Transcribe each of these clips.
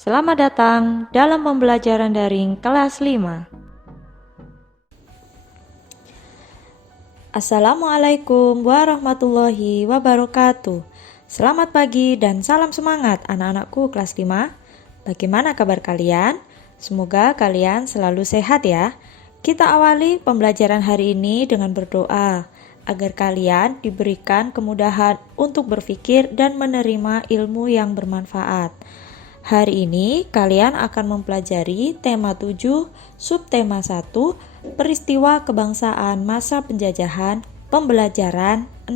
Selamat datang dalam pembelajaran daring kelas 5. Assalamualaikum warahmatullahi wabarakatuh. Selamat pagi dan salam semangat anak-anakku kelas 5. Bagaimana kabar kalian? Semoga kalian selalu sehat ya. Kita awali pembelajaran hari ini dengan berdoa agar kalian diberikan kemudahan untuk berpikir dan menerima ilmu yang bermanfaat. Hari ini kalian akan mempelajari tema 7, subtema 1, peristiwa kebangsaan masa penjajahan, pembelajaran 6.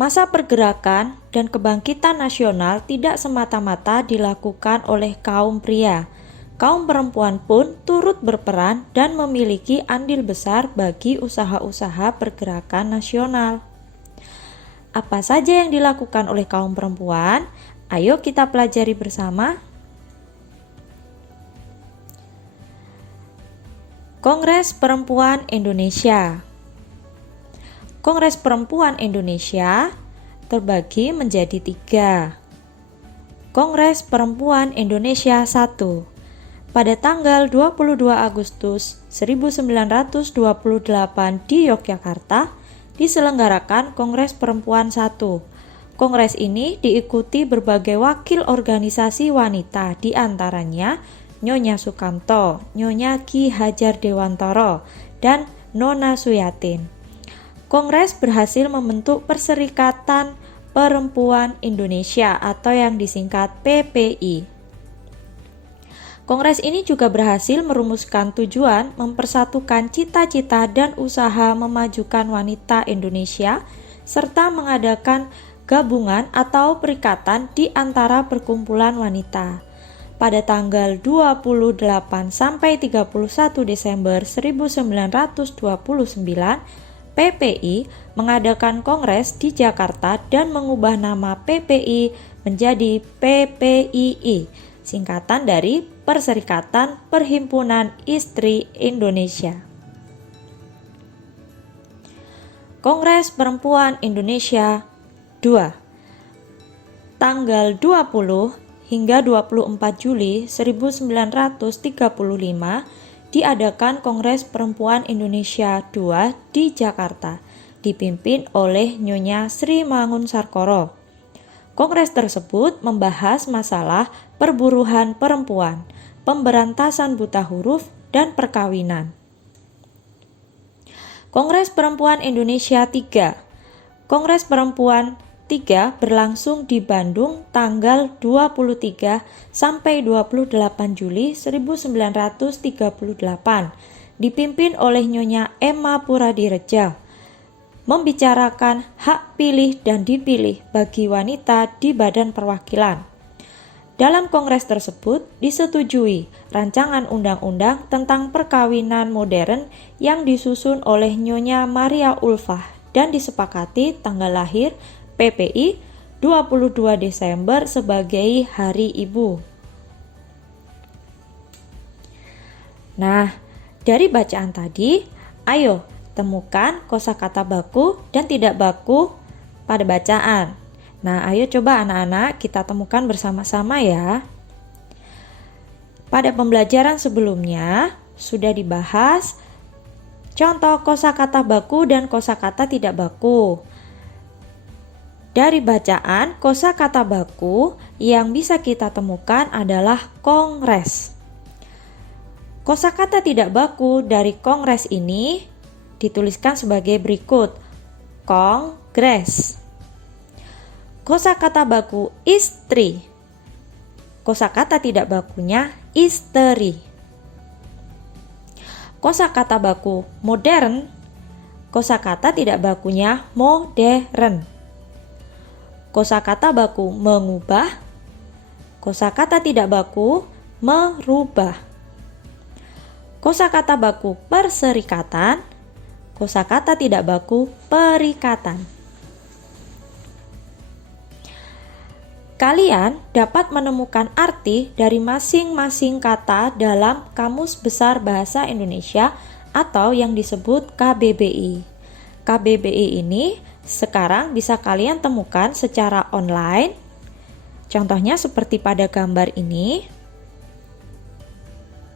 Masa pergerakan dan kebangkitan nasional tidak semata-mata dilakukan oleh kaum pria. Kaum perempuan pun turut berperan dan memiliki andil besar bagi usaha-usaha pergerakan nasional. Apa saja yang dilakukan oleh kaum perempuan? Ayo kita pelajari bersama. Kongres Perempuan Indonesia. Kongres Perempuan Indonesia terbagi menjadi 3. Kongres Perempuan Indonesia 1. Pada tanggal 22 Agustus 1928 di Yogyakarta, diselenggarakan Kongres Perempuan 1. Kongres ini diikuti berbagai wakil organisasi wanita, di antaranya Nyonya Sukamto, Nyonya Ki Hajar Dewantoro, dan Nona Suyatin. Kongres berhasil membentuk Perserikatan Perempuan Indonesia atau yang disingkat PPI. Kongres ini juga berhasil merumuskan tujuan mempersatukan cita-cita dan usaha memajukan wanita Indonesia serta mengadakan gabungan atau perikatan di antara perkumpulan wanita. Pada tanggal 28 sampai 31 Desember 1929, PPI mengadakan kongres di Jakarta dan mengubah nama PPI menjadi PPII, singkatan dari Perserikatan Perhimpunan Istri Indonesia. Kongres Perempuan Indonesia 2. Tanggal 20 hingga 24 Juli 1935 diadakan Kongres Perempuan Indonesia 2 di Jakarta, dipimpin oleh Nyonya Sri Mangunsarkoro. Kongres tersebut membahas masalah perburuhan perempuan, pemberantasan buta huruf, dan perkawinan. Kongres Perempuan Indonesia 3. Kongres Perempuan 3 berlangsung di Bandung tanggal 23 sampai 28 Juli 1938, dipimpin oleh Nyonya Emma Puradiredja, membicarakan hak pilih dan dipilih bagi wanita di Badan Perwakilan. Dalam kongres tersebut disetujui rancangan undang-undang tentang perkawinan modern yang disusun oleh Nyonya Maria Ulfah dan disepakati tanggal lahir PPI 22 Desember sebagai Hari Ibu. Nah, dari bacaan tadi, ayo temukan kosakata baku dan tidak baku pada bacaan. Nah, ayo coba anak-anak kita temukan bersama-sama ya. Pada pembelajaran sebelumnya sudah dibahas contoh kosakata baku dan kosakata tidak baku. Dari bacaan, kosakata baku yang bisa kita temukan adalah kongres. Kosakata tidak baku dari kongres ini dituliskan sebagai berikut: kongres. Kosakata baku istri. Kosakata tidak bakunya isteri. Kosakata baku modern. Kosakata tidak bakunya modern. Kosakata baku mengubah. Kosakata tidak baku merubah. Kosakata baku perserikatan. Kosakata tidak baku perikatan. Kalian dapat menemukan arti dari masing-masing kata dalam Kamus Besar Bahasa Indonesia atau yang disebut KBBI. KBBI ini sekarang bisa kalian temukan secara online. Contohnya seperti pada gambar ini.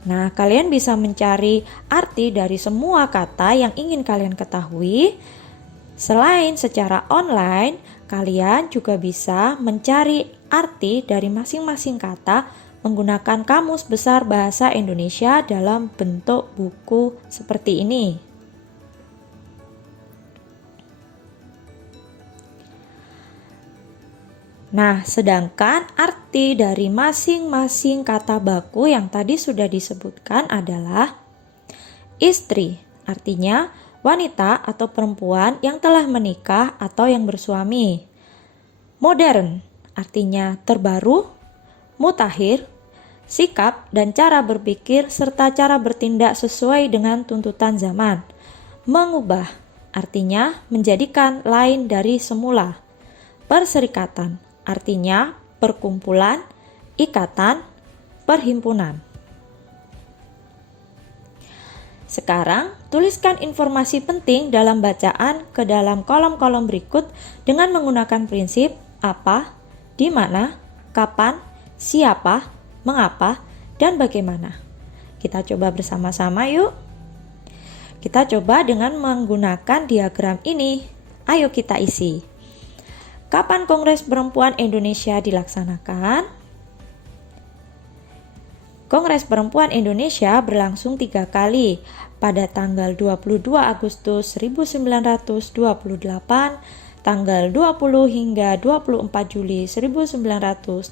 Nah, kalian bisa mencari arti dari semua kata yang ingin kalian ketahui. Selain secara online, kalian juga bisa mencari arti dari masing-masing kata menggunakan Kamus Besar Bahasa Indonesia dalam bentuk buku seperti ini. Nah, sedangkan arti dari masing-masing kata baku yang tadi sudah disebutkan adalah istri, artinya wanita atau perempuan yang telah menikah atau yang bersuami. Modern, artinya terbaru. Mutakhir, sikap dan cara berpikir serta cara bertindak sesuai dengan tuntutan zaman. Mengubah, artinya menjadikan lain dari semula. Perserikatan, artinya perkumpulan, ikatan, perhimpunan. Sekarang, tuliskan informasi penting dalam bacaan ke dalam kolom-kolom berikut dengan menggunakan prinsip apa, di mana, kapan, siapa, mengapa, dan bagaimana. Kita coba bersama-sama yuk. Kita coba dengan menggunakan diagram ini. Ayo kita isi. Kapan Kongres Perempuan Indonesia dilaksanakan? Kongres Perempuan Indonesia berlangsung 3 kali, pada tanggal 22 Agustus 1928, tanggal 20 hingga 24 Juli 1935,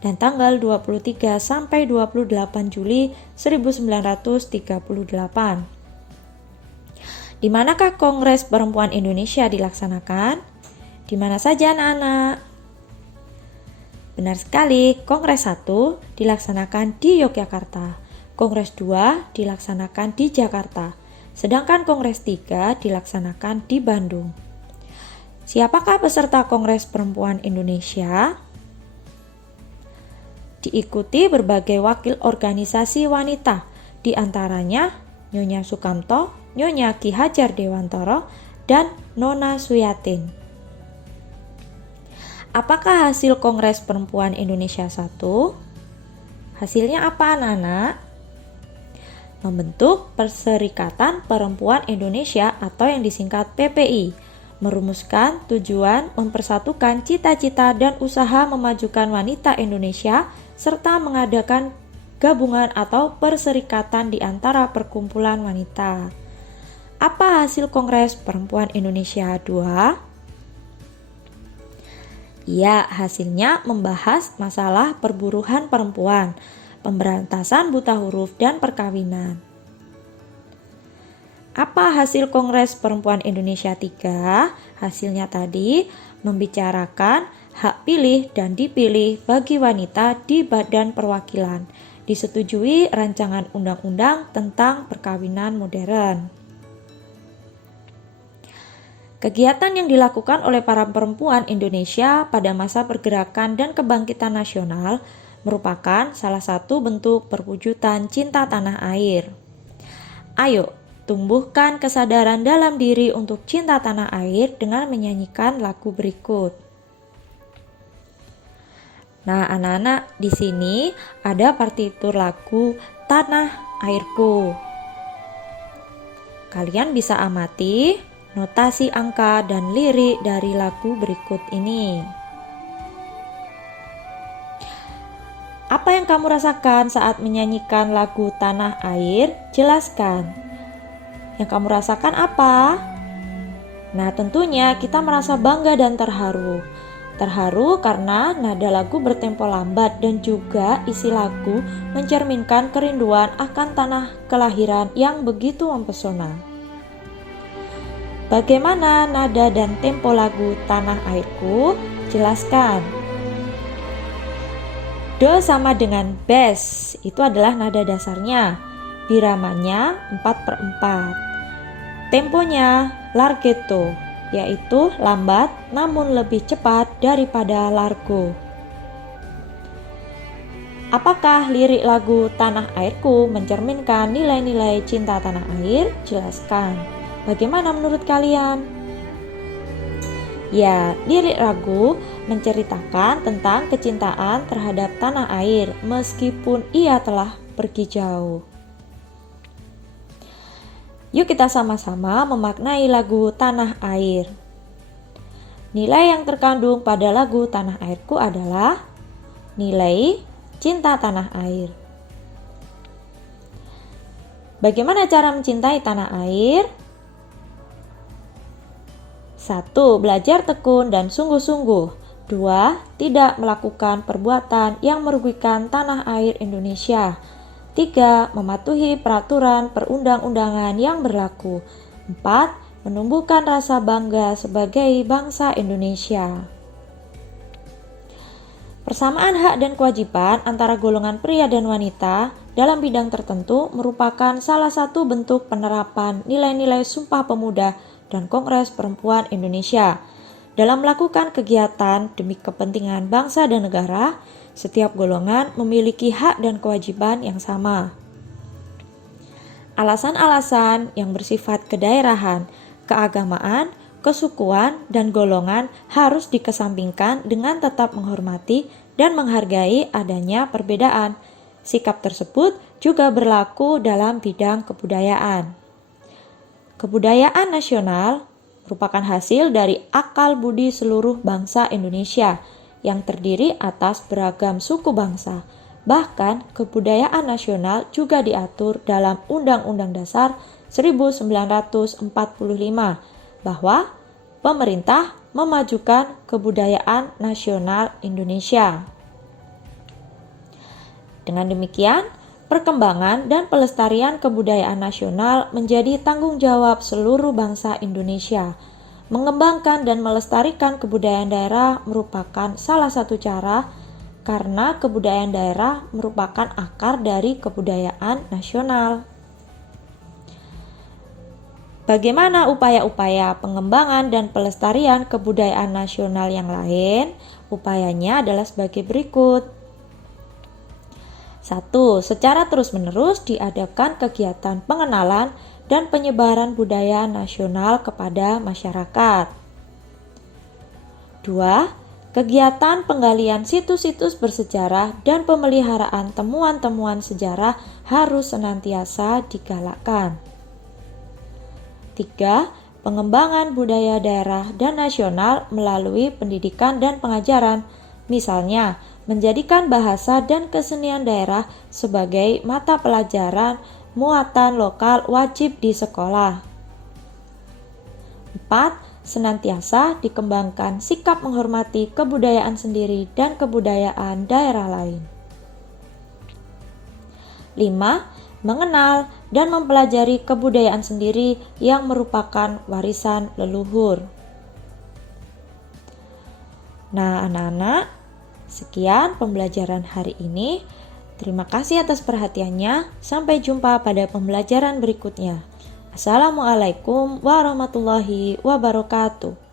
dan tanggal 23 sampai 28 Juli 1938. Di manakah Kongres Perempuan Indonesia dilaksanakan? Di mana saja anak-anak? Benar sekali, Kongres 1 dilaksanakan di Yogyakarta, Kongres 2 dilaksanakan di Jakarta, sedangkan Kongres 3 dilaksanakan di Bandung. Siapakah peserta Kongres Perempuan Indonesia? Diikuti berbagai wakil organisasi wanita, di antaranya Nyonya Sukamto, Nyonya Ki Hajar Dewantoro, dan Nona Suyatin. Apakah hasil Kongres Perempuan Indonesia 1? Hasilnya apa anak-anak? Membentuk Perserikatan Perempuan Indonesia atau yang disingkat PPI, merumuskan tujuan mempersatukan cita-cita dan usaha memajukan wanita Indonesia serta mengadakan gabungan atau perserikatan di antara perkumpulan wanita. Apa hasil Kongres Perempuan Indonesia 2? Ya, hasilnya membahas masalah perburuhan perempuan, pemberantasan buta huruf, dan perkawinan. Apa hasil Kongres Perempuan Indonesia 3? Hasilnya tadi membicarakan hak pilih dan dipilih bagi wanita di Badan Perwakilan. Disetujui rancangan undang-undang tentang perkawinan modern. Kegiatan yang dilakukan oleh para perempuan Indonesia pada masa pergerakan dan kebangkitan nasional merupakan salah satu bentuk perwujudan cinta tanah air. Ayo, tumbuhkan kesadaran dalam diri untuk cinta tanah air dengan menyanyikan lagu berikut. Nah, anak-anak, di sini ada partitur lagu Tanah Airku. Kalian bisa amati notasi angka dan lirik dari lagu berikut ini. Apa yang kamu rasakan saat menyanyikan lagu Tanah Air? Jelaskan. Yang kamu rasakan apa? Nah, tentunya kita merasa bangga dan terharu. Terharu karena nada lagu bertempo lambat dan juga isi lagu mencerminkan kerinduan akan tanah kelahiran yang begitu mempesona. Bagaimana nada dan tempo lagu Tanah Airku? Jelaskan. Do sama dengan bes, itu adalah nada dasarnya. Biramanya 4/4. Temponya larghetto, yaitu lambat namun lebih cepat daripada largo. Apakah lirik lagu Tanah Airku mencerminkan nilai-nilai cinta tanah air? Jelaskan. Bagaimana menurut kalian? Ya, lirik lagu menceritakan tentang kecintaan terhadap tanah air meskipun ia telah pergi jauh. Yuk kita sama-sama memaknai lagu Tanah Air. Nilai yang terkandung pada lagu Tanah Airku adalah nilai cinta tanah air. Bagaimana cara mencintai tanah air? 1. Belajar tekun dan sungguh-sungguh. 2. Tidak melakukan perbuatan yang merugikan tanah air Indonesia. 3. Mematuhi peraturan perundang-undangan yang berlaku. 4. Menumbuhkan rasa bangga sebagai bangsa Indonesia. Persamaan hak dan kewajiban antara golongan pria dan wanita dalam bidang tertentu merupakan salah satu bentuk penerapan nilai-nilai Sumpah Pemuda dan Kongres Perempuan Indonesia. Dalam melakukan kegiatan demi kepentingan bangsa dan negara, setiap golongan memiliki hak dan kewajiban yang sama. Alasan-alasan yang bersifat kedaerahan, keagamaan, kesukuan, dan golongan harus dikesampingkan dengan tetap menghormati dan menghargai adanya perbedaan. Sikap tersebut juga berlaku dalam bidang kebudayaan. Kebudayaan nasional merupakan hasil dari akal budi seluruh bangsa Indonesia yang terdiri atas beragam suku bangsa. Bahkan, kebudayaan nasional juga diatur dalam Undang-Undang Dasar 1945 bahwa pemerintah memajukan kebudayaan nasional Indonesia. Dengan demikian, perkembangan dan pelestarian kebudayaan nasional menjadi tanggung jawab seluruh bangsa Indonesia. Mengembangkan dan melestarikan kebudayaan daerah merupakan salah satu cara karena kebudayaan daerah merupakan akar dari kebudayaan nasional. Bagaimana upaya-upaya pengembangan dan pelestarian kebudayaan nasional yang lain? Upayanya adalah sebagai berikut. 1. Secara terus-menerus diadakan kegiatan pengenalan dan penyebaran budaya nasional kepada masyarakat. 2. Kegiatan penggalian situs-situs bersejarah dan pemeliharaan temuan-temuan sejarah harus senantiasa digalakkan. 3. Pengembangan budaya daerah dan nasional melalui pendidikan dan pengajaran, misalnya menjadikan bahasa dan kesenian daerah sebagai mata pelajaran muatan lokal wajib di sekolah. 4. Senantiasa dikembangkan sikap menghormati kebudayaan sendiri dan kebudayaan daerah lain. 5. Mengenal dan mempelajari kebudayaan sendiri yang merupakan warisan leluhur. Nah, anak-anak, sekian pembelajaran hari ini. Terima kasih atas perhatiannya. Sampai jumpa pada pembelajaran berikutnya. Assalamualaikum warahmatullahi wabarakatuh.